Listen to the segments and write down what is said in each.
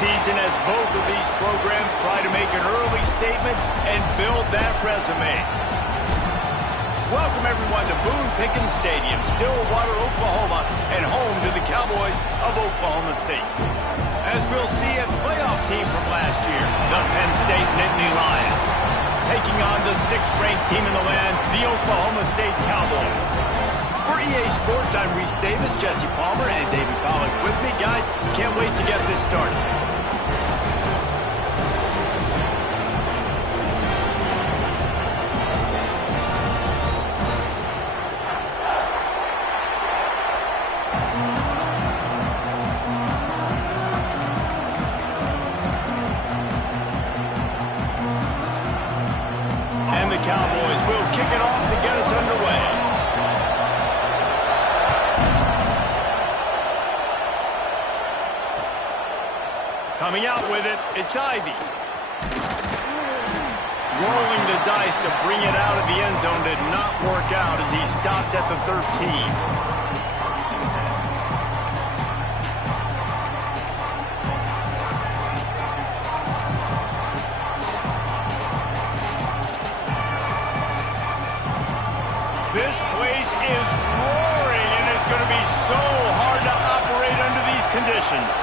season as both of these programs try to make an early statement and build that resume. Welcome, everyone, to Boone Pickens Stadium, Stillwater, Oklahoma, and home to the Cowboys of Oklahoma State. As we'll see, a playoff team from last year, the Penn State Nittany Lions, taking on the 6th-ranked team in the land, the Oklahoma State Cowboys. For EA Sports, I'm Reese Davis, Jesse Palmer, and David Pollack with me. Guys, can't wait to get this started. And the Cowboys will kick it off to get us underway. Coming out with it, it's Ivy. Rolling the dice to bring it out of the end zone did not work out as he stopped at the 13. This place is roaring, and it's going to be so hard to operate under these conditions.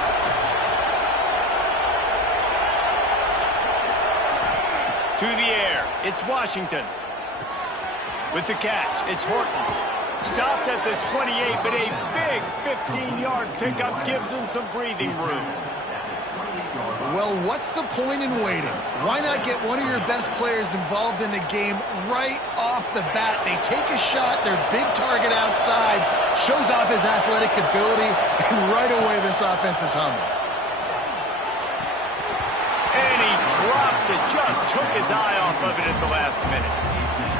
To the air, it's Washington. With the catch, it's Horton. Stopped at the 28, but a big 15-yard pickup gives him some breathing room. Well, what's the point in waiting? Why not get one of your best players involved in the game right off the bat? They take a shot, their big target outside, shows off his athletic ability, and right away this offense is humming. And he drops it, just took his eye off of it at the last minute.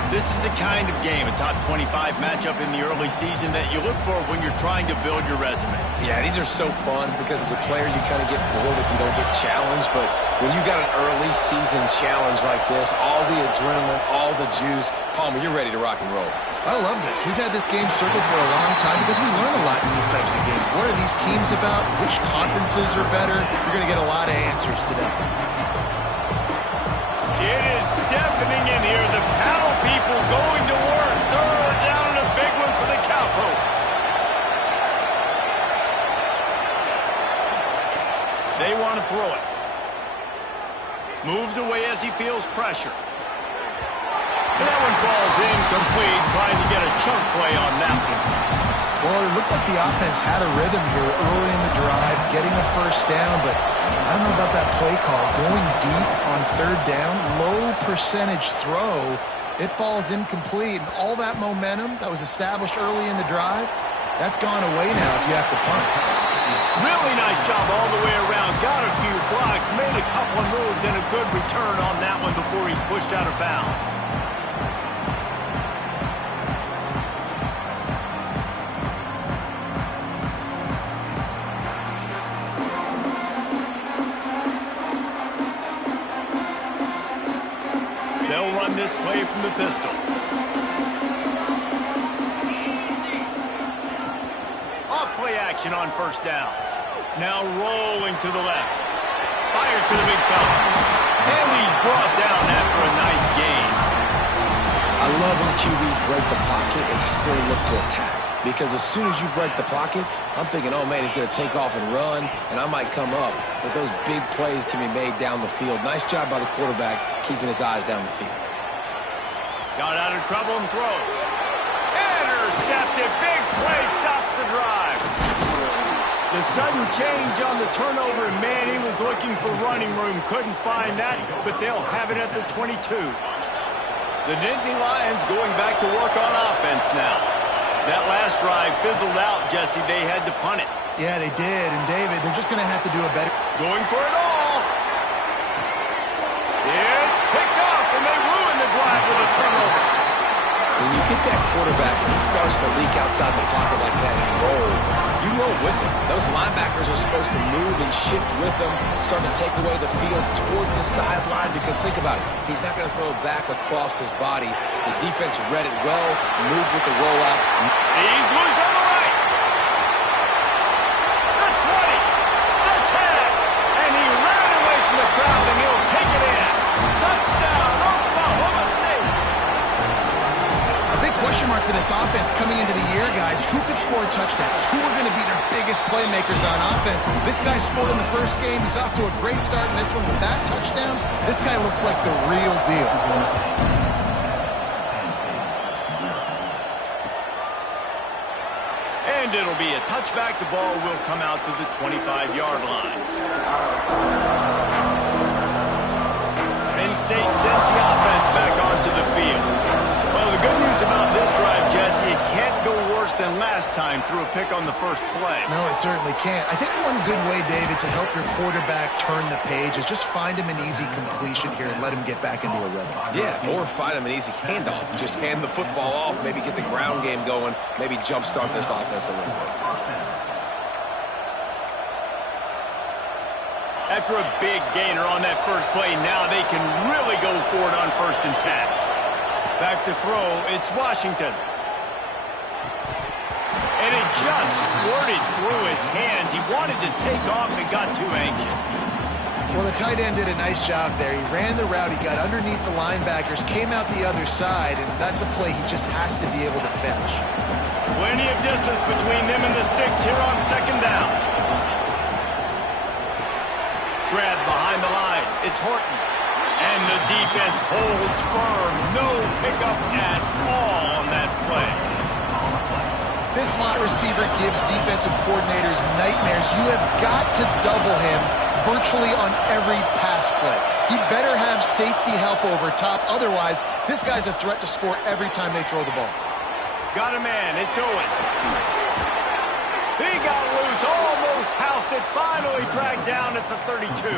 This is the kind of game, a top 25 matchup in the early season that you look for when you're trying to build your resume. Yeah, these are so fun because as a player you kind of get bored if you don't get challenged, but when you got an early season challenge like this, all the adrenaline, all the juice, Palmer, you're ready to rock and roll. I love this. We've had this game circled for a long time because we learn a lot in these types of games. What are these teams about? Which conferences are better? You're going to get a lot of answers today. It is deafening in here. The panel people going to work. Third down and a big one for the Cowboys. They want to throw it. Moves away as he feels pressure. And that one falls incomplete, trying to get a chunk play on that one. Well, it looked like the offense had a rhythm here early in the drive, getting a first down, but I don't know about that play call. Going deep on third down, low percentage throw, it falls incomplete, and all that momentum that was established early in the drive, that's gone away now if you have to punt. Really nice job all the way around. Got a few blocks, made a couple of moves, and a good return on that one before he's pushed out of bounds. They'll run this play from the pistol. Off play action on first down. Now rolling to the left. Fires to the big fella. And he's brought down after a nice gain. I love when QBs break the pocket and still look to attack. Because as soon as you break the pocket, I'm thinking, oh, man, he's going to take off and run, and I might come up. But those big plays can be made down the field. Nice job by the quarterback keeping his eyes down the field. Got out of trouble and throws. Intercepted. Big play stops the drive. The sudden change on the turnover, and man, he was looking for running room. Couldn't find that, but they'll have it at the 22. The Nittany Lions going back to work on offense now. That last drive fizzled out, Jesse. They had to punt it. Yeah, they did. And, David, they're just going to have to do a better... Going for it all. It's picked off, and they ruin the drive with a turnover. When you get that quarterback and he starts to leak outside the pocket like that and roll, you roll with him. Those linebackers are supposed to move and shift with him, start to take away the field towards the sideline, because think about it. He's not going to throw it back across his body. The defense read it well, moved with the rollout. He's loose on the right. The 20, the 10, and he score touchdowns. Who are going to be their biggest playmakers on offense? This guy scored in the first game. He's off to a great start in this one with that touchdown. This guy looks like the real deal. And it'll be a touchback. The ball will come out to the 25-yard line. Penn State sends the offense back onto the field. Well, the good news about this drive, Jesse, it can't go worse than last time through a pick on the first play. No, it certainly can't. I think one good way, David, to help your quarterback turn the page is just find him an easy completion here and let him get back into a rhythm. Yeah, or find him an easy handoff. Just hand the football off, maybe get the ground game going, maybe jumpstart this offense a little bit. After a big gainer on that first play, now they can really go for it on 1st and 10. Back to throw, it's Washington. And it just squirted through his hands. He wanted to take off and got too anxious. Well, the tight end did a nice job there. He ran the route, he got underneath the linebackers, came out the other side, and that's a play he just has to be able to finish. Plenty of distance between them and the sticks here on 2nd down. Grab behind the line, it's Horton. And the defense holds firm. No pickup at all on that play. This slot receiver gives defensive coordinators nightmares. You have got to double him virtually on every pass play. He better have safety help over top. Otherwise, this guy's a threat to score every time they throw the ball. Got a man. It's Owens. He got loose. Almost housed it. Finally dragged down at the 32.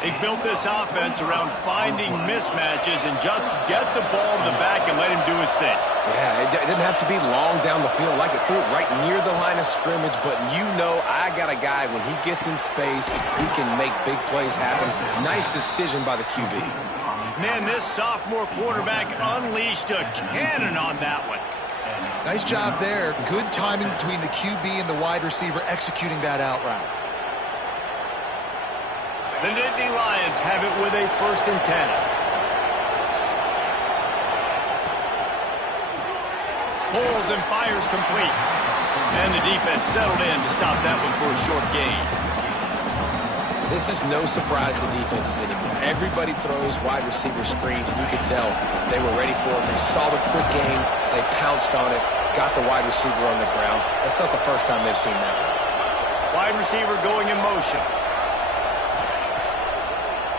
They built this offense around finding mismatches and just get the ball in the back and let him do his thing. Yeah, it didn't have to be long down the field. Like it threw it right near the line of scrimmage, but you know I got a guy, when he gets in space, he can make big plays happen. Nice decision by the QB. Man, this sophomore quarterback unleashed a cannon on that one. Nice job there. Good timing between the QB and the wide receiver executing that out route. The Nittany Lions have it with a 1st and 10. Pulls and fires complete. And the defense settled in to stop that one for a short gain. This is no surprise to defenses anymore. Everybody throws wide receiver screens, and you could tell they were ready for it. They saw the quick game. They pounced on it, got the wide receiver on the ground. That's not the first time they've seen that one. Wide receiver going in motion.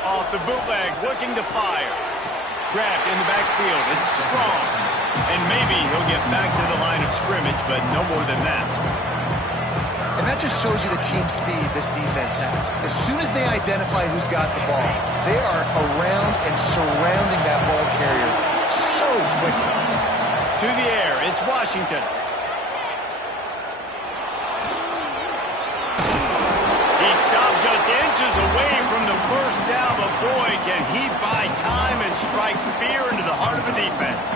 Off the bootleg, looking to fire. Grabbed in the backfield. It's strong. And maybe he'll get back to the line of scrimmage, but no more than that. And that just shows you the team speed this defense has. As soon as they identify who's got the ball, they are around and surrounding that ball carrier so quickly. To the air, it's Washington. He stopped just inches away from the 1st down, but boy, can he buy time and strike fear into the heart of the defense.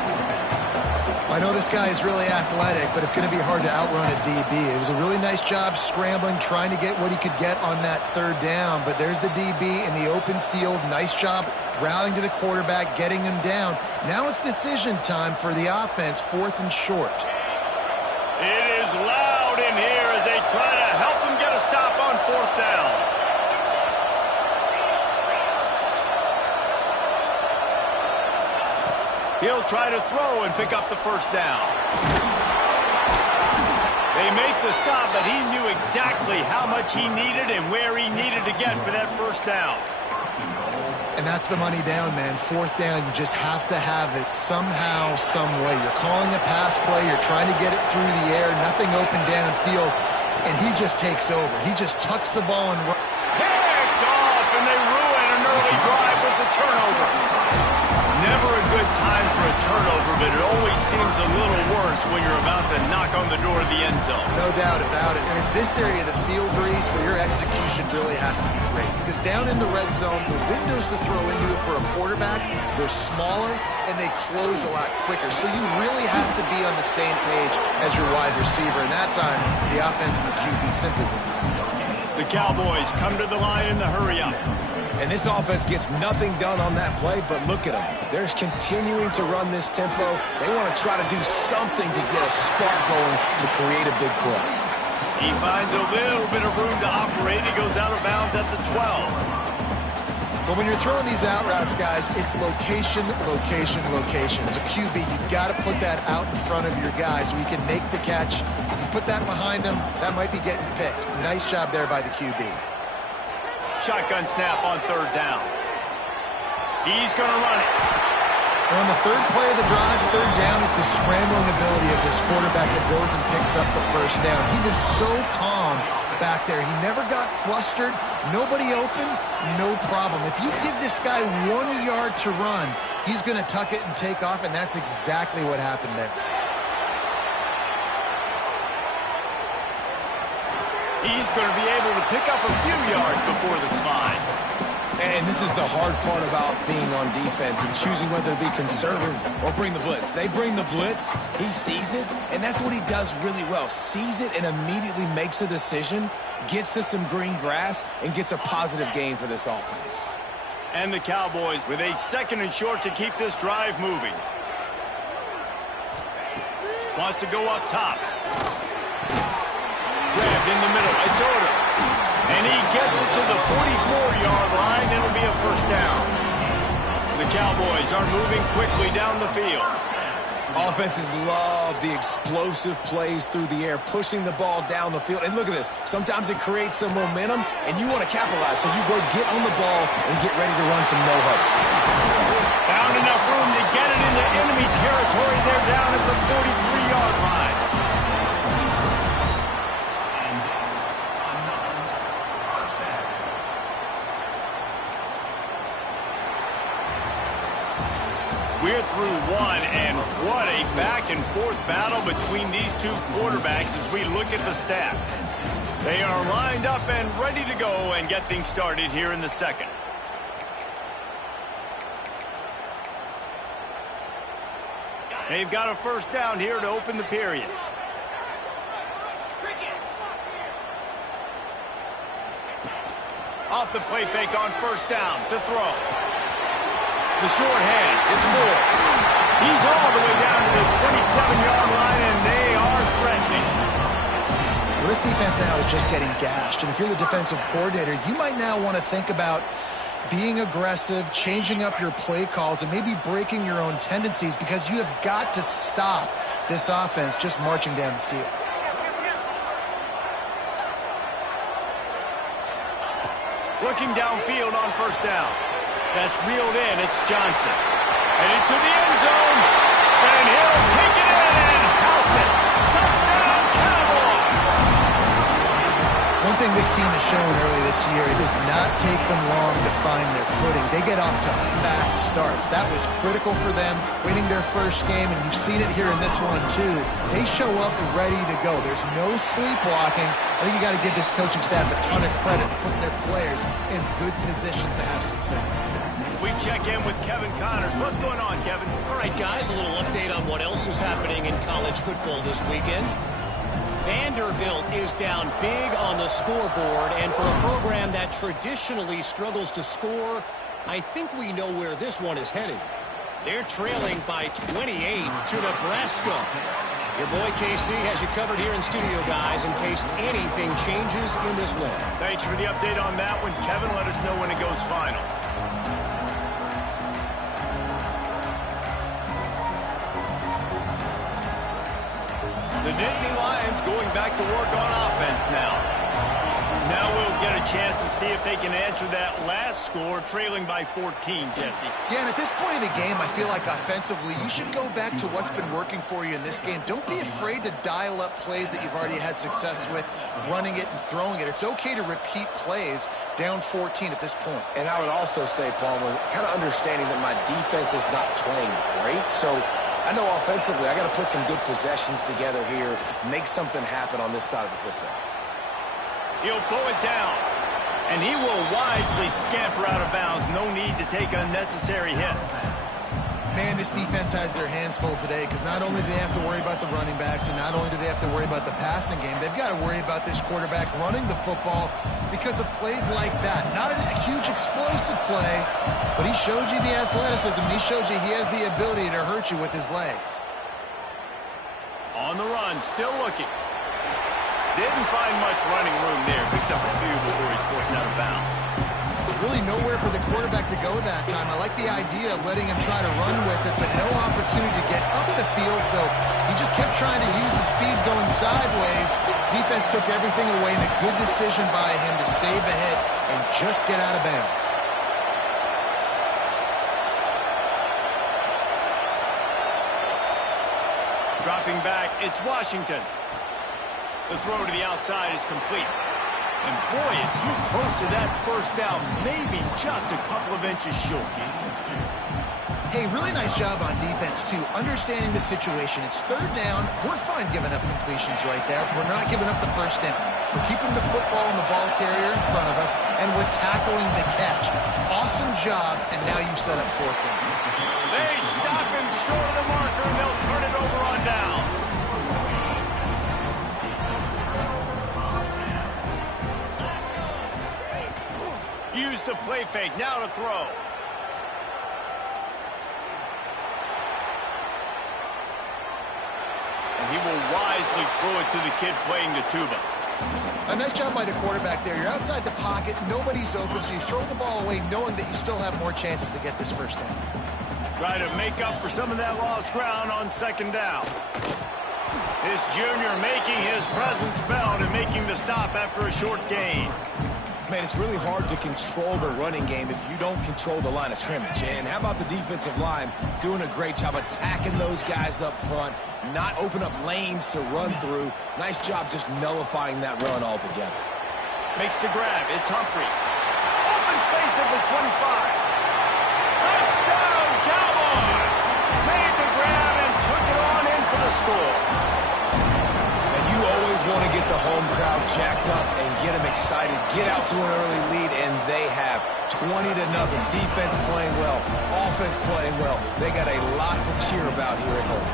I know this guy is really athletic, but it's going to be hard to outrun a DB. It was a really nice job scrambling, trying to get what he could get on that 3rd down, but there's the DB in the open field. Nice job rallying to the quarterback, getting him down. Now it's decision time for the offense, 4th and short. It is loud in here as they try to help him get a stop on 4th down. He'll try to throw and pick up the 1st down. They make the stop, but he knew exactly how much he needed and where he needed to get for that 1st down. And that's the money down, man. 4th down, you just have to have it somehow, some way. You're calling a pass play, you're trying to get it through the air, nothing open downfield, and he just takes over. He just tucks the ball and runs. Picked off, and they ruin an early drive with the turnover. Never a good time for a turnover, but it always seems a little worse when you're about to knock on the door of the end zone. No doubt about it. And it's this area of the field, Breeze, where your execution really has to be great. Because down in the red zone, the windows to throw into it for a quarterback, they're smaller and they close a lot quicker. So you really have to be on the same page as your wide receiver. And that time, the offense and the QB simply were not. The Cowboys come to the line in the hurry-up. And this offense gets nothing done on that play, but look at them. They're continuing to run this tempo. They want to try to do something to get a spark going to create a big play. He finds a little bit of room to operate. He goes out of bounds at the 12. But when you're throwing these out routes, guys, it's location, location, location. As a QB, you've got to put that out in front of your guy so he can make the catch. If you put that behind him, that might be getting picked. Nice job there by the QB. Shotgun snap on third down. He's going to run it. And on the third play of the drive, third down, it's the scrambling ability of this quarterback that goes and picks up the first down. He was so calm back there. He never got flustered. Nobody open, no problem. If you give this guy 1 yard to run, he's going to tuck it and take off, and that's exactly what happened there. He's going to be able to pick up a few yards before the slide. And this is the hard part about being on defense and choosing whether to be conservative or bring the blitz. They bring the blitz, he sees it, and that's what he does really well. Sees it and immediately makes a decision, gets to some green grass, and gets a positive gain for this offense. And the Cowboys with a 2nd and short to keep this drive moving. Wants to go up top. Grabbed in the middle. It's Oda. And he gets it to the 44-yard line. It'll be a first down. The Cowboys are moving quickly down the field. Offenses love the explosive plays through the air, pushing the ball down the field. And look at this. Sometimes it creates some momentum, and you want to capitalize. So you go get on the ball and get ready to run some no-huddle. Found enough room to get it into enemy territory. They're down at the 43-yard line. We're through one, and what a back-and-forth battle between these two quarterbacks as we look at the stats. They are lined up and ready to go and get things started here in the second. They've got a first down here to open the period. Off the play fake on first down to throw. The short hands, it's Ford. He's all the way down to the 27-yard line, and they are threatening. Well, this defense now is just getting gashed, and if you're the defensive coordinator, you might now want to think about being aggressive, changing up your play calls, and maybe breaking your own tendencies, because you have got to stop this offense just marching down the field. Looking downfield on first down. That's reeled in. It's Johnson. And into the end zone. And he'll take it in and house it. Touchdown, Cowboys! One thing this team has shown early this year, it does not take them long to find their footing. They get off to fast starts. That was critical for them, winning their first game, and you've seen it here in this one too. They show up ready to go. There's no sleepwalking. I think you got to give this coaching staff a ton of credit for putting their players in good positions to have success. We check in with Kevin Connors. What's going on, Kevin? All right, guys, a little update on what else is happening in college football this weekend. Vanderbilt is down big on the scoreboard, and for a program that traditionally struggles to score, I think we know where this one is heading. They're trailing by 28 to Nebraska. Your boy KC has you covered here in studio, guys, in case anything changes in this one. Thanks for the update on that one, Kevin. Let us know when it goes final. The Nittany Lions going back to work on offense now. Now we'll get a chance to see if they can answer that last score, trailing by 14, Jesse. Yeah, and at this point of the game, I feel like offensively, you should go back to what's been working for you in this game. Don't be afraid to dial up plays that you've already had success with, running it and throwing it. It's okay to repeat plays down 14 at this point. And I would also say, Palmer, kind of understanding that my defense is not playing great, so I know offensively I got to put some good possessions together here, make something happen on this side of the football. He'll pull it down, and he will wisely scamper out of bounds. No need to take unnecessary hits. Man, this defense has their hands full today, because not only do they have to worry about the running backs, and not only do they have to worry about the passing game, they've got to worry about this quarterback running the football because of plays like that. Not a huge explosive impressive play, but he showed you the athleticism. He showed you he has the ability to hurt you with his legs. On the run, still looking. Didn't find much running room there. Picks up a few before he's forced out of bounds. Really nowhere for the quarterback to go that time. I like the idea of letting him try to run with it, but no opportunity to get up the field, so he just kept trying to use the speed going sideways. Defense took everything away, and a good decision by him to save a hit and just get out of bounds. Dropping back, it's Washington. The throw to the outside is complete. And boy, is he close to that first down, maybe just a couple of inches short. Hey, really nice job on defense, too, understanding the situation. It's third down. We're fine giving up completions right there. We're not giving up the first down. We're keeping the football and the ball carrier in front of us, and we're tackling the catch. Awesome job, and now you set up fourth down. They stop him short of the marker, and they'll turn it over on down. Use the play fake, now to throw. And he will wisely throw it to the kid playing the tuba. A nice job by the quarterback there. You're outside the pocket, nobody's open, so you throw the ball away knowing that you still have more chances to get this first down. Try to make up for some of that lost ground on second down. This junior making his presence felt and making the stop after a short gain. Man, it's really hard to control the running game if you don't control the line of scrimmage. And how about the defensive line doing a great job attacking those guys up front, not open up lanes to run through. Nice job just nullifying that run altogether. Makes the grab. It's Humphries. Open space at the 25. Touchdown, Cowboys! Made the grab and took it on in for the score. You always want to get the home crowd jacked up and get them excited, get out to an early lead, and they have 20-0. Defense playing well, offense playing well. They got a lot to cheer about here at home.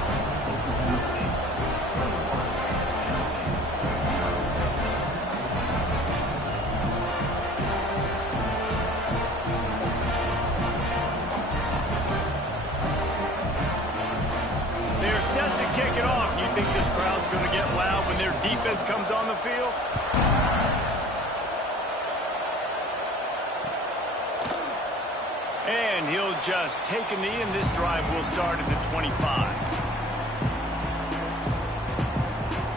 They're set to kick it off. You think this crowd's going to get loud when their defense comes on the field? And he'll just take a knee, and this drive will start at the 25.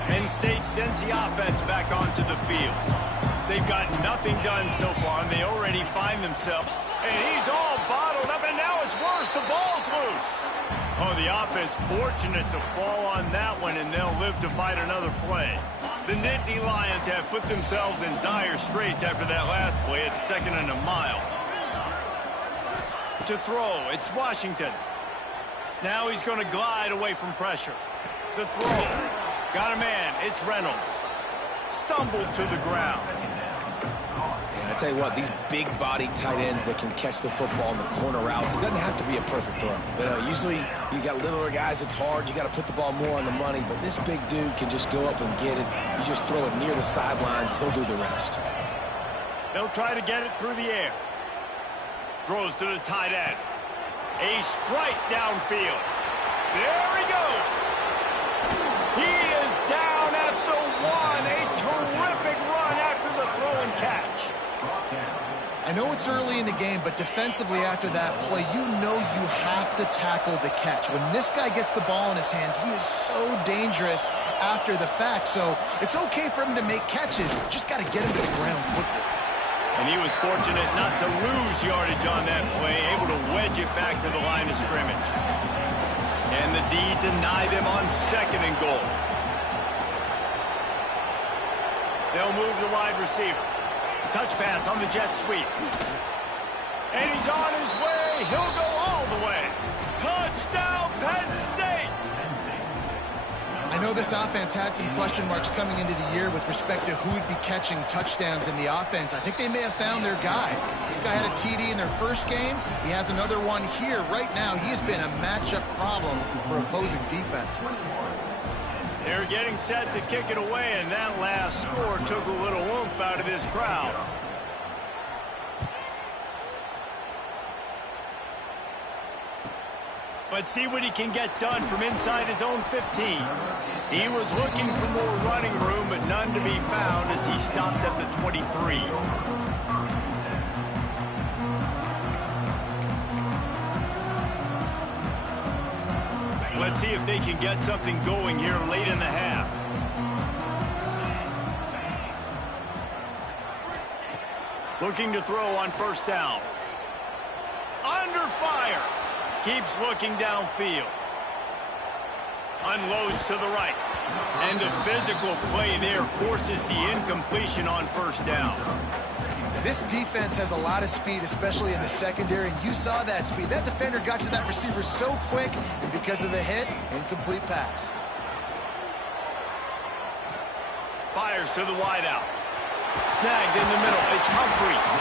Penn State sends the offense back onto the field. They've got nothing done so far, and they already find themselves. And he's all bottled up, and now it's worse. The ball's loose. Oh, the offense fortunate to fall on that one, and they'll live to fight another play. The Nittany Lions have put themselves in dire straits after that last play. It's 2nd and a mile. To throw, it's Washington. Now he's going to glide away from pressure. The throw. Got a man. It's Reynolds. Stumbled to the ground. And I tell you what, these big-bodied tight ends that can catch the football in the corner routes, it doesn't have to be a perfect throw. But usually you got littler guys, it's hard. You got to put the ball more on the money. But this big dude can just go up and get it. You just throw it near the sidelines. He'll do the rest. They'll try to get it through the air. Throws to the tight end. A strike downfield. There he goes. He is down at the 1. A terrific run after the throw and catch. I know it's early in the game, but defensively after that play, you know you have to tackle the catch. When this guy gets the ball in his hands, he is so dangerous after the fact. So it's okay for him to make catches. Just got to get him to the ground quickly. And he was fortunate not to lose yardage on that play, able to wedge it back to the line of scrimmage. And the D denied them on 2nd and goal. They'll move the wide receiver. Touch pass on the jet sweep. And he's on his way. He'll go all the way. Touchdown, Penn State! I know this offense had some question marks coming into the year with respect to who would be catching touchdowns in the offense. I think they may have found their guy. This guy had a TD in their first game. He has another one here. Right now, he's been a matchup problem for opposing defenses. They're getting set to kick it away, and that last score took a little oomph out of this crowd. Let's see what he can get done from inside his own 15. He was looking for more running room, but none to be found as he stopped at the 23. Let's see if they can get something going here late in the half. Looking to throw on first down. Under fire. Keeps looking downfield. Unloads to the right. And the physical play there forces the incompletion on first down. This defense has a lot of speed, especially in the secondary, and you saw that speed. That defender got to that receiver so quick, and because of the hit, incomplete pass. Fires to the wideout. Snagged in the middle. It's Humphries.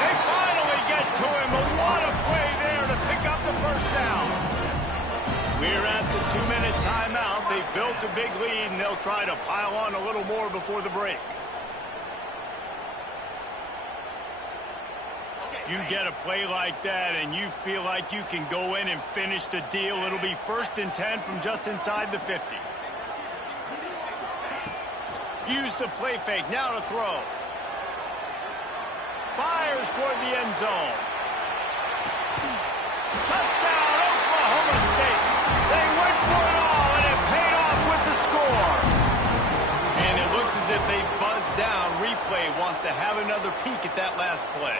They finally get to him, but what a play there to pick up the first down. We're at the 2-minute timeout. They've built a big lead, and they'll try to pile on a little more before the break. You get a play like that, and you feel like you can go in and finish the deal. It'll be 1st and 10 from just inside the 50. Use the play fake, now to throw. Fires toward the end zone. Touchdown, Oklahoma State. They went for it all, and it paid off with the score. And it looks as if they buzzed down. Replay wants to have another peek at that last play.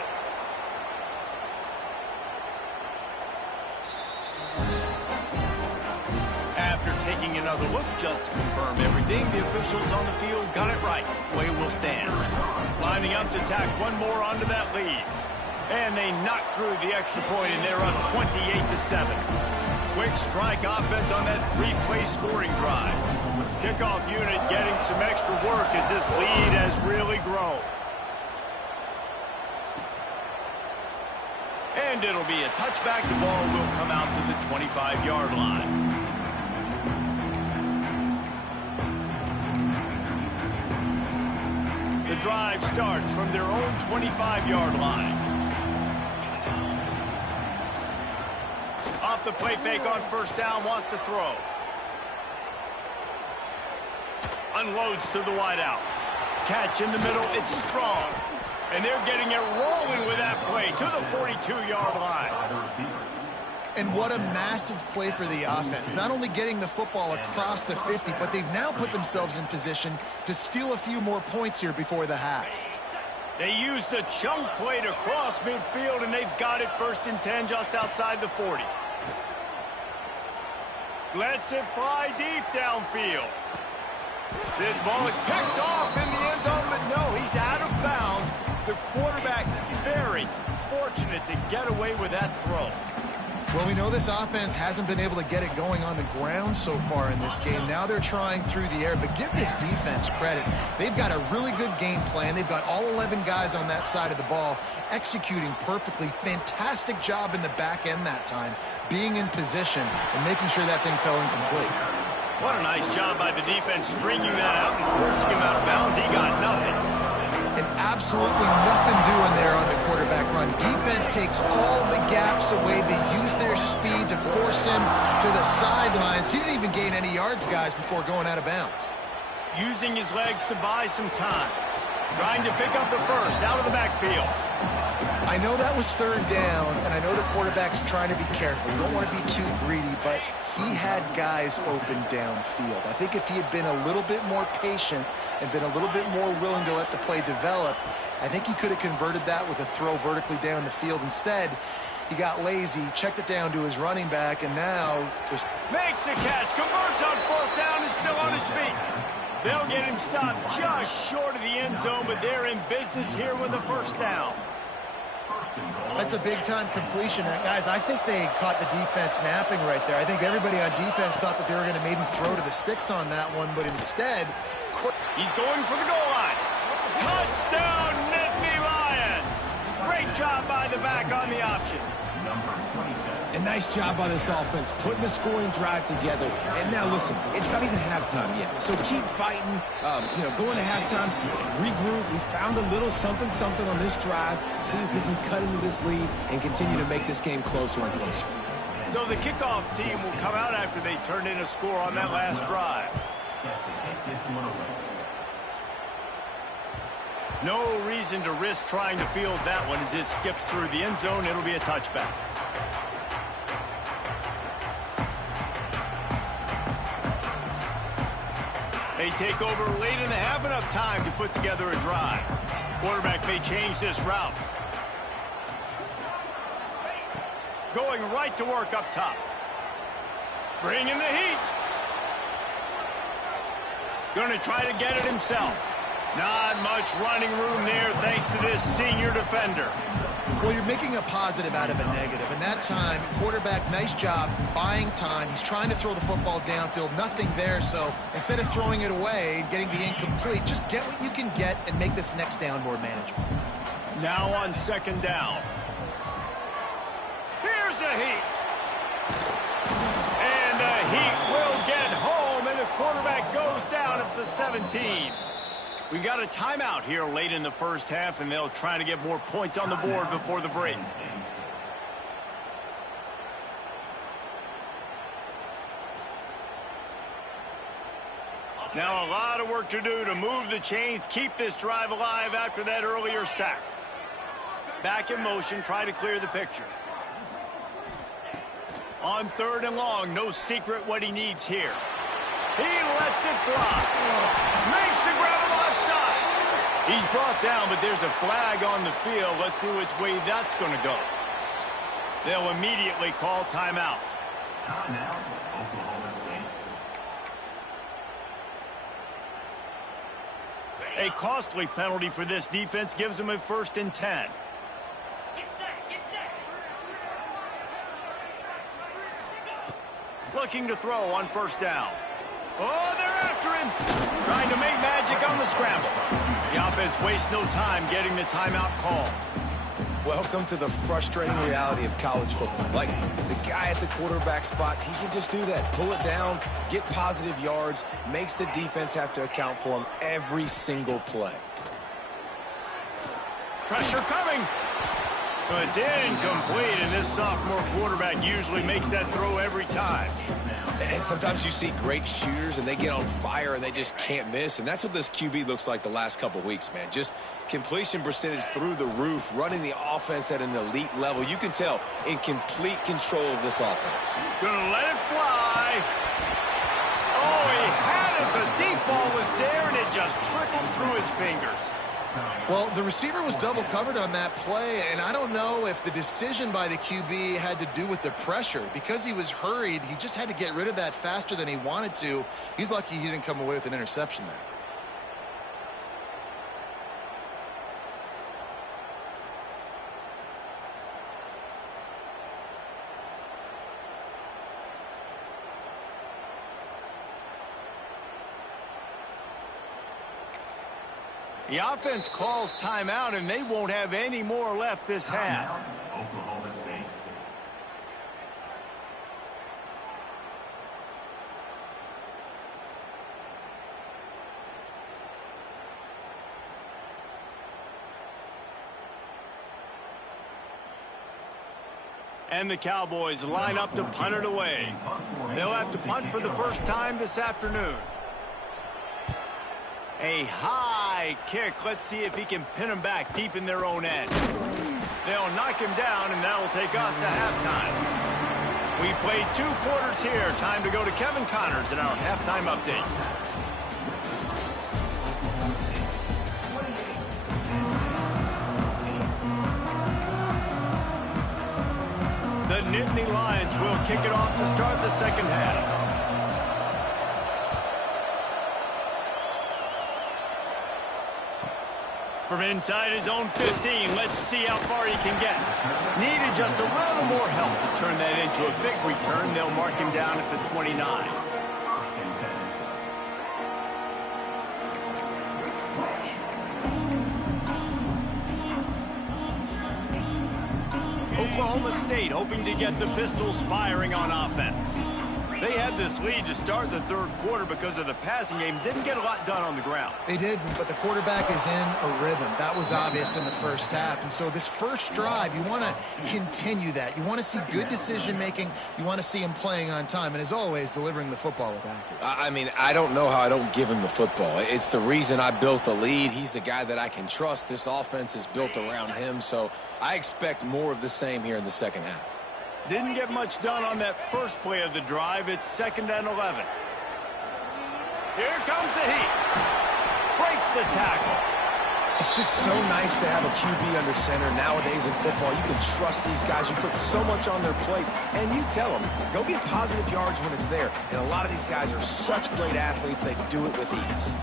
After taking another look just to confirm everything, the officials on the field got it right. Play will stand. Lining up to tack one more onto that lead. And they knock through the extra point, and they're up 28-7. Quick strike offense on that 3-play scoring drive. Kickoff unit getting some extra work as this lead has really grown. And it'll be a touchback. The ball will come out to the 25-yard line. The drive starts from their own 25-yard line. Off the play fake on first down, wants to throw. Unloads to the wideout. Catch in the middle, it's strong. And they're getting it rolling with that play to the 42-yard line. And what a massive play for the offense. Not only getting the football across the 50, but they've now put themselves in position to steal a few more points here before the half. They used the chunk play to cross midfield, and they've got it 1st and 10 just outside the 40. Lets it fly deep downfield. This ball is picked off in the end zone, but no, he's out of bounds. The quarterback very fortunate to get away with that throw. Well, we know this offense hasn't been able to get it going on the ground so far in this game. Now they're trying through the air, but give this defense credit. They've got a really good game plan. They've got all 11 guys on that side of the ball executing perfectly. Fantastic job in the back end that time, being in position and making sure that thing fell incomplete. What a nice job by the defense stringing that out and forcing him out of bounds. He got nothing. And absolutely nothing doing there on the quarterback run. Defense takes all the gaps away. They use their speed to force him to the sidelines. He didn't even gain any yards, guys, before going out of bounds. Using his legs to buy some time. Trying to pick up the first out of the backfield. I know that was 3rd down, and I know the quarterback's trying to be careful. You don't want to be too greedy, but he had guys open downfield. I think if he had been a little bit more patient and been a little bit more willing to let the play develop, I think he could have converted that with a throw vertically down the field. Instead, he got lazy, checked it down to his running back, and now makes the catch, converts on 4th down, is still on his feet. They'll get him stopped just short of the end zone, but they're in business here with a 1st down. That's a big-time completion. And guys, I think they caught the defense napping right there. I think everybody on defense thought that they were going to maybe throw to the sticks on that one, but instead, he's going for the goal line. Touchdown, Nittany Lions! Great job by the back on the option. And nice job by this offense, putting the scoring drive together. And now, listen, it's not even halftime yet. So keep fighting, going to halftime, regroup. We found a little something on this drive. See if we can cut into this lead and continue to make this game closer and closer. So the kickoff team will come out after they turn in a score on that last drive. No reason to risk trying to field that one as it skips through the end zone. It'll be a touchback. They take over late in the half, enough time to put together a drive. Quarterback may change this route. Going right to work up top. Bringing the heat. Going to try to get it himself. Not much running room there thanks to this senior defender. Well, you're making a positive out of a negative. And that time, quarterback, nice job buying time. He's trying to throw the football downfield. Nothing there. So instead of throwing it away and getting the incomplete, just get what you can get and make this next down more manageable. Now on second down. Here's the heat. And the heat will get home, and the quarterback goes down at the 17. We got a timeout here late in the first half, and they'll try to get more points on the board before the break. Now a lot of work to do to move the chains, keep this drive alive after that earlier sack. Back in motion, try to clear the picture. On third and long, no secret what he needs here. He lets it fly. Makes the grab alongside. He's brought down, but there's a flag on the field. Let's see which way that's going to go. They'll immediately call timeout. Timeout, Oklahoma State. A costly penalty for this defense gives them a 1st and 10. Looking to throw on first down. Oh, they're after him. Trying to make magic on the scramble. The offense wastes no time getting the timeout call. Welcome to the frustrating reality of college football. Like, the guy at the quarterback spot, he can just do that. Pull it down, get positive yards, makes the defense have to account for him every single play. Pressure coming. Well, it's incomplete, and this sophomore quarterback usually makes that throw every time. And sometimes you see great shooters, and they get on fire, and they just can't miss. And that's what this QB looks like the last couple of weeks, man. Just completion percentage through the roof, running the offense at an elite level. You can tell in complete control of this offense. Gonna let it fly. Oh, he had it. The deep ball was there, and it just trickled through his fingers. Well, the receiver was double covered on that play, and I don't know if the decision by the QB had to do with the pressure. Because he was hurried, he just had to get rid of that faster than he wanted to. He's lucky he didn't come away with an interception there. The offense calls timeout, and they won't have any more left this half. Oklahoma State. And the Cowboys line up to punt it away. They'll have to punt for the first time this afternoon. A high kick. Let's see if he can pin him back deep in their own end. They'll knock him down, and that'll take us to halftime. We've played 2 quarters here. Time to go to Kevin Connors in our halftime update. The Nittany Lions will kick it off to start the second half. From inside his own 15, let's see how far he can get. Needed just a little more help to turn that into a big return. They'll mark him down at the 29. Oklahoma State hoping to get the Pistols firing on offense. They had this lead to start the third quarter because of the passing game. Didn't get a lot done on the ground. They did, but the quarterback is in a rhythm. That was obvious in the first half. And so this first drive, you want to continue that. You want to see good decision-making. You want to see him playing on time. And as always, delivering the football with accuracy. I mean, I don't know how I don't give him the football. It's the reason I built the lead. He's the guy that I can trust. This offense is built around him. So I expect more of the same here in the second half. Didn't get much done on that first play of the drive. It's 2nd and 11. Here comes the heat. Breaks the tackle. It's just so nice to have a QB under center. Nowadays in football, you can trust these guys. You put so much on their plate, and you tell them, go get positive yards when it's there. And a lot of these guys are such great athletes, they do it with ease.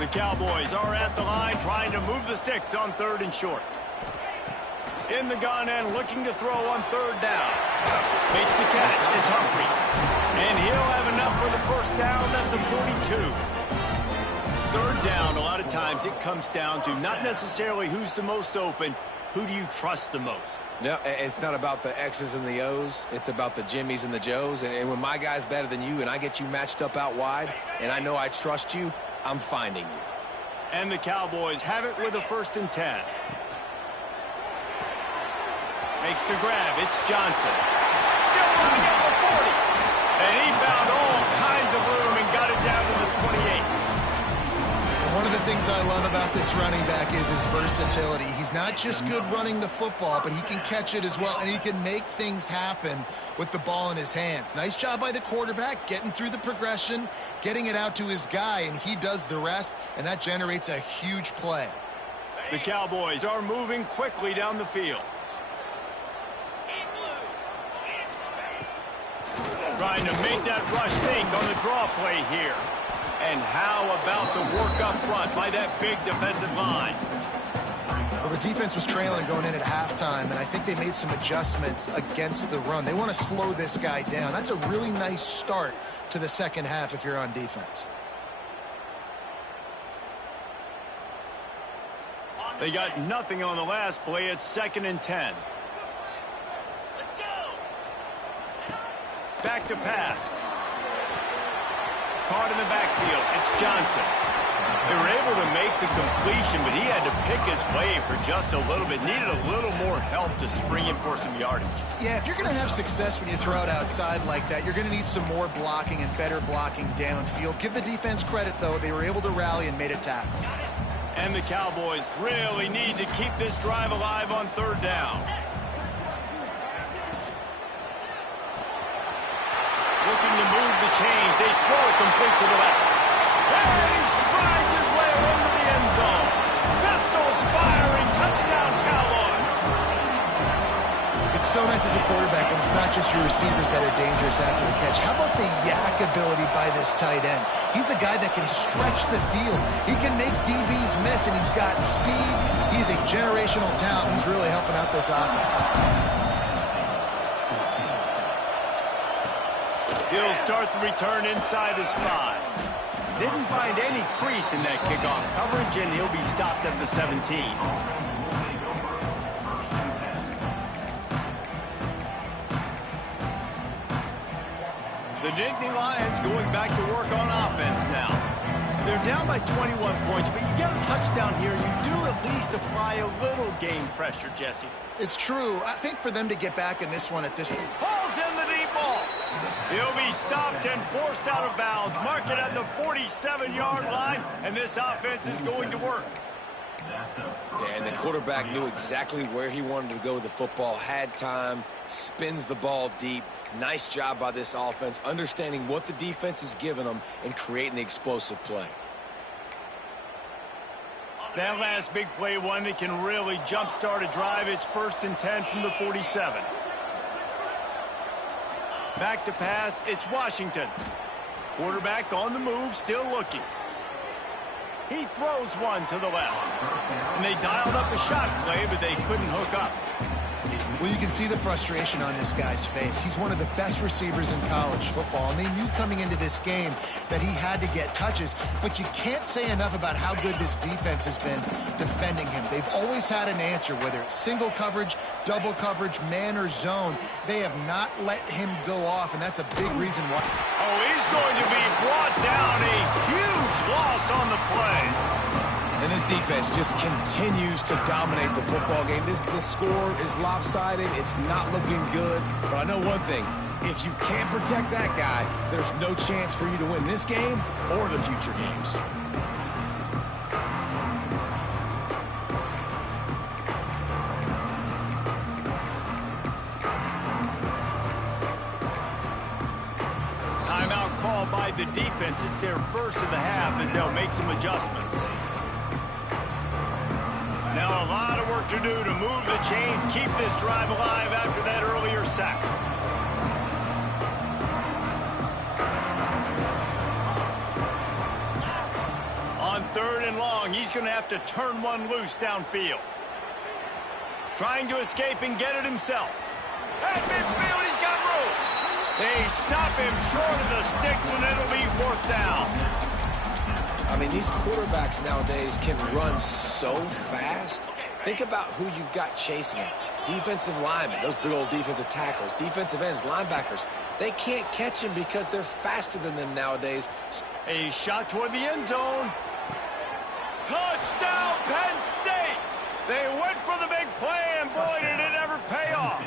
The Cowboys are at the line trying to move the sticks on 3rd and short. In the gun and looking to throw on 3rd down. Makes the catch. It's Humphries. And he'll have enough for the first down at the 42. 3rd down, a lot of times it comes down to not necessarily who's the most open, who do you trust the most? No, it's not about the X's and the O's. It's about the Jimmys and the Joes. And when my guy's better than you and I get you matched up out wide and I know I trust you, I'm finding you. And the Cowboys have it with a 1st and 10. Makes the grab. It's Johnson. Still running at the 40. And he found all kinds of room and got it down to the 28. One of the things I love about this running back is his versatility. He's not just good running the football, but he can catch it as well, and he can make things happen with the ball in his hands. Nice job by the quarterback, getting through the progression, getting it out to his guy, and he does the rest, and that generates a huge play. The Cowboys are moving quickly down the field. Trying to make that rush think on the draw play here. And how about the work up front by that big defensive line? Well, the defense was trailing going in at halftime, and I think they made some adjustments against the run. They want to slow this guy down. That's a really nice start to the second half if you're on defense. They got nothing on the last play. It's 2nd and 10. Back to pass. Caught in the backfield. It's Johnson. They were able to make the completion, but he had to pick his way for just a little bit. Needed a little more help to spring him for some yardage. Yeah, if you're going to have success when you throw it outside like that, you're going to need some more blocking and better blocking downfield. Give the defense credit, though. They were able to rally and made a tackle. And the Cowboys really need to keep this drive alive on 3rd down. Looking to move the chains. They throw it complete to the left. And he strides his way into the end zone. Pistols firing. Touchdown, Cowboys. It's so nice as a quarterback when it's not just your receivers that are dangerous after the catch. How about the yak ability by this tight end? He's a guy that can stretch the field. He can make DBs miss, and he's got speed. He's a generational talent. He's really helping out this offense. He'll start the return inside his 5. Didn't find any crease in that kickoff coverage, and he'll be stopped at the 17. The Nittany Lions going back to work on offense now. They're down by 21 points, but you get a touchdown here, and you do at least apply a little game pressure, Jesse. It's true. I think for them to get back in this one at this point. Hauls in the deep ball. He'll be stopped and forced out of bounds. Mark it at the 47-yard line, and this offense is going to work. Yeah, and the quarterback knew exactly where he wanted to go with the football, had time, spins the ball deep. Nice job by this offense, understanding what the defense is giving them and creating the explosive play. That last big play, one that can really jumpstart a drive. It's 1st and 10 from the 47. Back to pass. It's Washington. Quarterback on the move, still looking. He throws one to the left. And they dialed up a shot play, but they couldn't hook up. Well, you can see the frustration on this guy's face. He's one of the best receivers in college football, and they knew coming into this game that he had to get touches, but you can't say enough about how good this defense has been defending him. They've always had an answer, whether it's single coverage, double coverage, man or zone. They have not let him go off, and that's a big reason why. Oh, he's going to be brought down. A huge loss on the play. And this defense just continues to dominate the football game. This score is lopsided. It's not looking good. But I know one thing. If you can't protect that guy, there's no chance for you to win this game or the future games. Timeout called by the defense. It's their first of the half as they'll make some adjustments. Now a lot of work to do to move the chains, keep this drive alive after that earlier sack. On 3rd and long, he's going to have to turn one loose downfield. Trying to escape and get it himself. At midfield, he's got room. They stop him short of the sticks, and it'll be 4th down. I mean, these quarterbacks nowadays can run so fast. Think about who you've got chasing him. Defensive linemen, those big old defensive tackles, defensive ends, linebackers. They can't catch him because they're faster than them nowadays. A shot toward the end zone. Touchdown, Penn State! They went for the big play, and boy, did it ever pay off.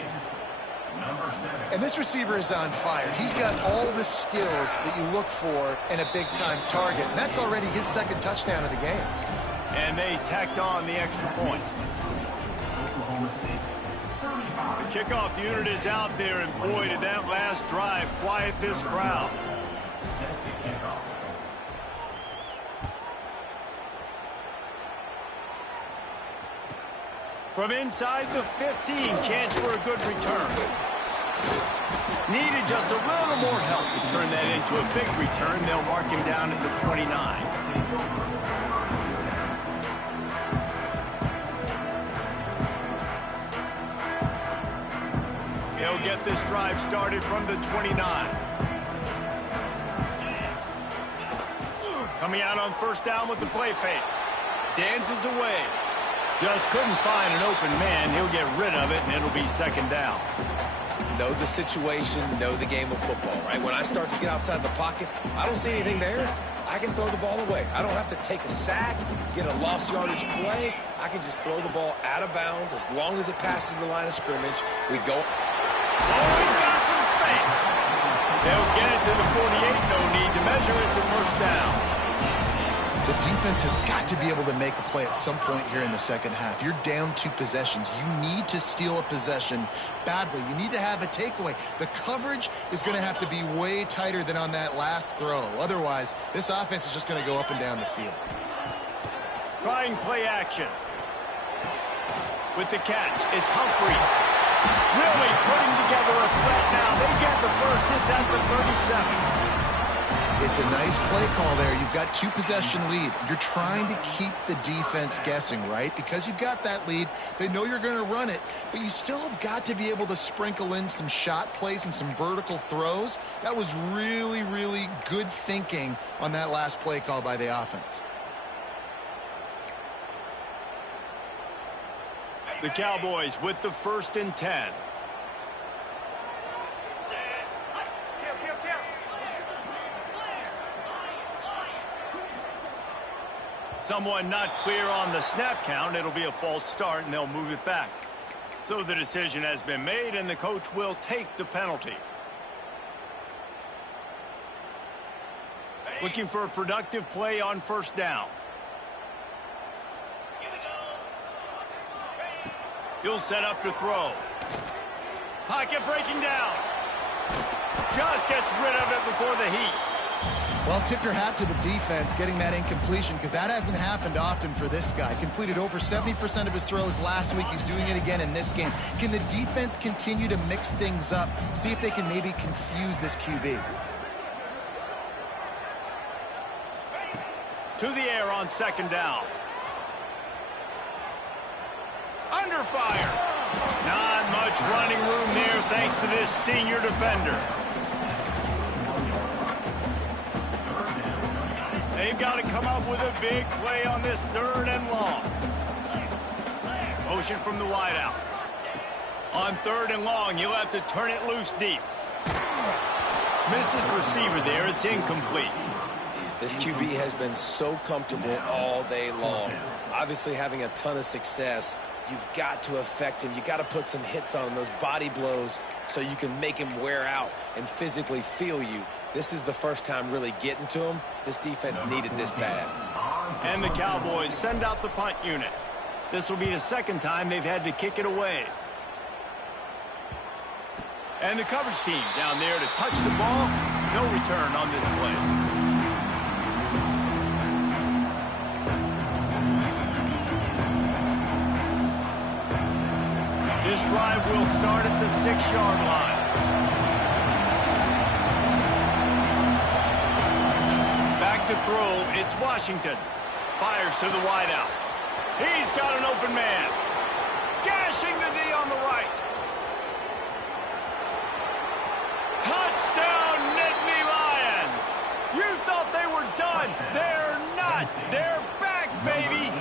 And this receiver is on fire. He's got all the skills that you look for in a big-time target. And that's already his 2nd touchdown of the game. And they tacked on the extra point. The kickoff unit is out there, and boy, did that last drive quiet this crowd. From inside the 15, chance for a good return. Needed just a little more help to turn that into a big return. They'll mark him down at the 29. He'll get this drive started from the 29. Coming out on 1st down with the play fake. Dances away. Just couldn't find an open man. He'll get rid of it, and it'll be 2nd down. Know the situation, know the game of football, right? When I start to get outside the pocket, I don't see anything there. I can throw the ball away. I don't have to take a sack, get a lost yardage play. I can just throw the ball out of bounds as long as it passes the line of scrimmage. We go. Oh, he's got some space. They'll get it to the 48. No need to measure it to 1st down. The defense has got to be able to make a play at some point here in the 2nd half. You're down 2 possessions. You need to steal a possession badly. You need to have a takeaway. The coverage is going to have to be way tighter than on that last throw. Otherwise, this offense is just going to go up and down the field. Trying play action. With the catch, it's Humphries. Really putting together a threat now. They get the first. It's at the 37. It's a nice play call there. You've got 2-possession lead. You're trying to keep the defense guessing, right? Because you've got that lead, they know you're going to run it, but you still have got to be able to sprinkle in some shot plays and some vertical throws. That was really, really good thinking on that last play call by the offense. The Cowboys with the 1st and 10. Someone not clear on the snap count. It'll be a false start, and they'll move it back. So the decision has been made, and the coach will take the penalty. Looking for a productive play on 1st down. He'll set up to throw. Pocket breaking down. Just gets rid of it before the heat. Well, tip your hat to the defense getting that incompletion, because that hasn't happened often for this guy. Completed over 70% of his throws last week. He's doing it again in this game. Can the defense continue to mix things up? See if they can maybe confuse this QB. To the air on 2nd down. Under fire. Not much much running room there thanks to this senior defender. They've got to come up with a big play on this 3rd and long. Motion from the wideout. On 3rd and long, he'll have to turn it loose deep. Missed his receiver there. It's incomplete. This QB has been so comfortable all day long. Obviously having a ton of success. You've got to affect him. You got to put some hits on him, those body blows, so you can make him wear out and physically feel you. This is the first time really getting to him. This defense needed this bad. And the Cowboys send out the punt unit. This will be the 2nd time they've had to kick it away. And the coverage team down there to touch the ball. No return on this play. This drive will start at the 6-yard line. Back to throw, it's Washington. Fires to the wideout. He's got an open man. Gashing the D on the right. Touchdown, Nittany Lions! You thought they were done. They're not. They're back, baby.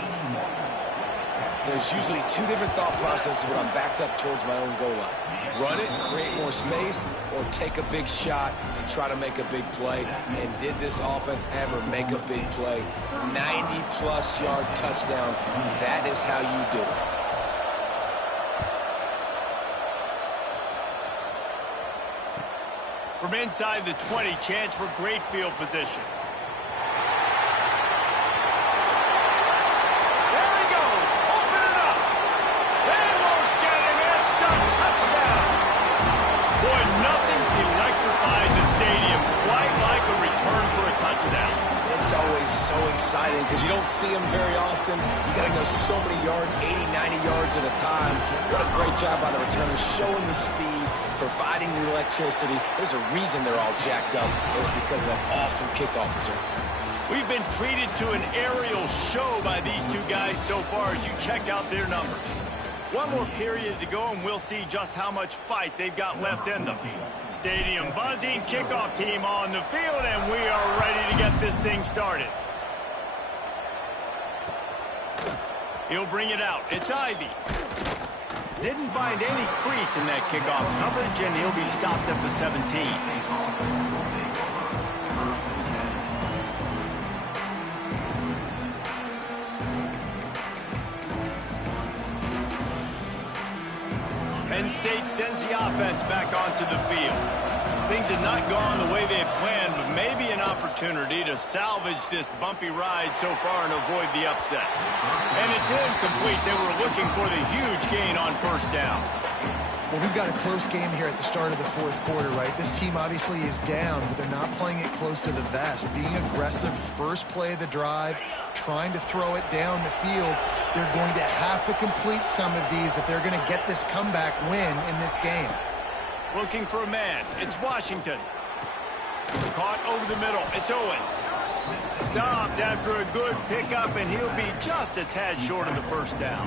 There's usually 2 different thought processes when I'm backed up towards my own goal line. Run it, create more space, or take a big shot and try to make a big play. And did this offense ever make a big play? 90-plus yard touchdown. That is how you do it. From inside the 20, chance for great field position. There he goes. Open it up. They won't get him. It's a touchdown. Boy, nothing electrifies a stadium quite like a return for a touchdown. It's always so exciting because you don't see them very often. You got to go so many yards, 80, 90 yards at a time. What a great job by the returners, showing the speed, providing the electricity. There's a reason they're all jacked up. It's because of that awesome kickoff return. We've been treated to an aerial show by these 2 guys so far as you check out their numbers. One more period to go and we'll see just how much fight they've got left in them. Stadium buzzing, kickoff team on the field, and we are ready to get this thing started. He'll bring it out. It's Ivy. Didn't find any crease in that kickoff coverage, and he'll be stopped at the 17. Penn State sends the offense back onto the field. Things had not gone the way they had planned, but maybe an opportunity to salvage this bumpy ride so far and avoid the upset. And it's incomplete. They were looking for the huge gain on 1st down. Well, we've got a close game here at the start of the 4th quarter, right? This team obviously is down, but they're not playing it close to the vest. Being aggressive, first play of the drive, trying to throw it down the field. They're going to have to complete some of these if they're going to get this comeback win in this game. Looking for a man. It's Washington. Caught over the middle. It's Owens. Stopped after a good pickup, and he'll be just a tad short of the 1st down.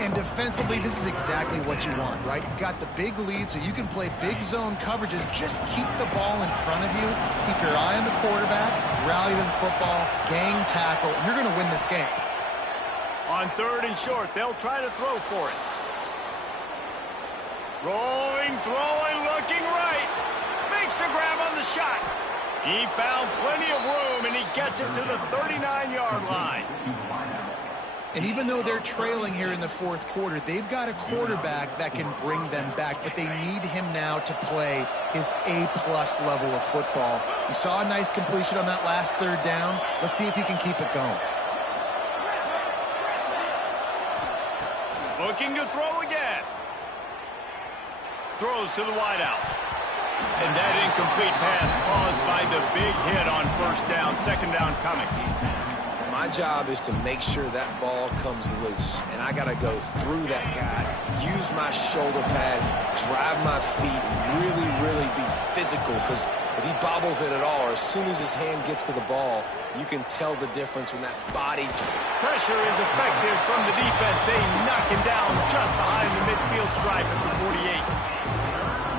And defensively, this is exactly what you want, right? You got the big lead, so you can play big zone coverages. Just keep the ball in front of you. Keep your eye on the quarterback. Rally to the football. Gang tackle. And you're going to win this game. On 3rd and short, they'll try to throw for it. Rolling, throwing, looking right. Makes a grab on the shot. He found plenty of room, and he gets it to the 39-yard line. And even though they're trailing here in the 4th quarter, they've got a quarterback that can bring them back, but they need him now to play his A-plus level of football. We saw a nice completion on that last 3rd down. Let's see if he can keep it going. Looking to throw again. Throws to the wideout. And that incomplete pass caused by the big hit on 1st down, 2nd down coming. My job is to make sure that ball comes loose, and I got to go through that guy, use my shoulder pad, drive my feet, really be physical, because If he bobbles it at all, or as soon as his hand gets to the ball, you can tell the difference when that body... Pressure is effective from the defense. They knock him down just behind the midfield stripe at the 48.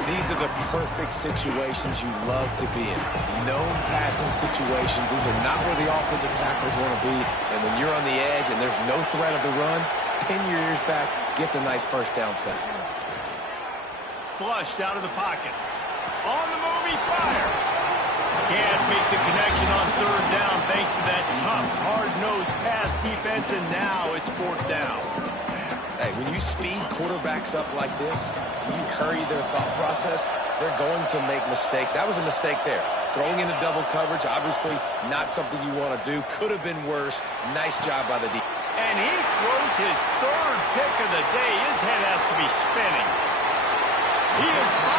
These are the perfect situations you love to be in. Known passing situations. These are not where the offensive tackles want to be. And when you're on the edge and there's no threat of the run, pin your ears back, get the nice first down sack. Flushed out of the pocket. On the move, he fires. Can't make the connection on third down thanks to that tough, hard-nosed pass defense, and now it's fourth down. Hey, when you speed quarterbacks up like this, you hurry their thought process, they're going to make mistakes. That was a mistake there. Throwing into double coverage, obviously not something you want to do. Could have been worse. Nice job by the defense. And he throws his third pick of the day. His head has to be spinning. He is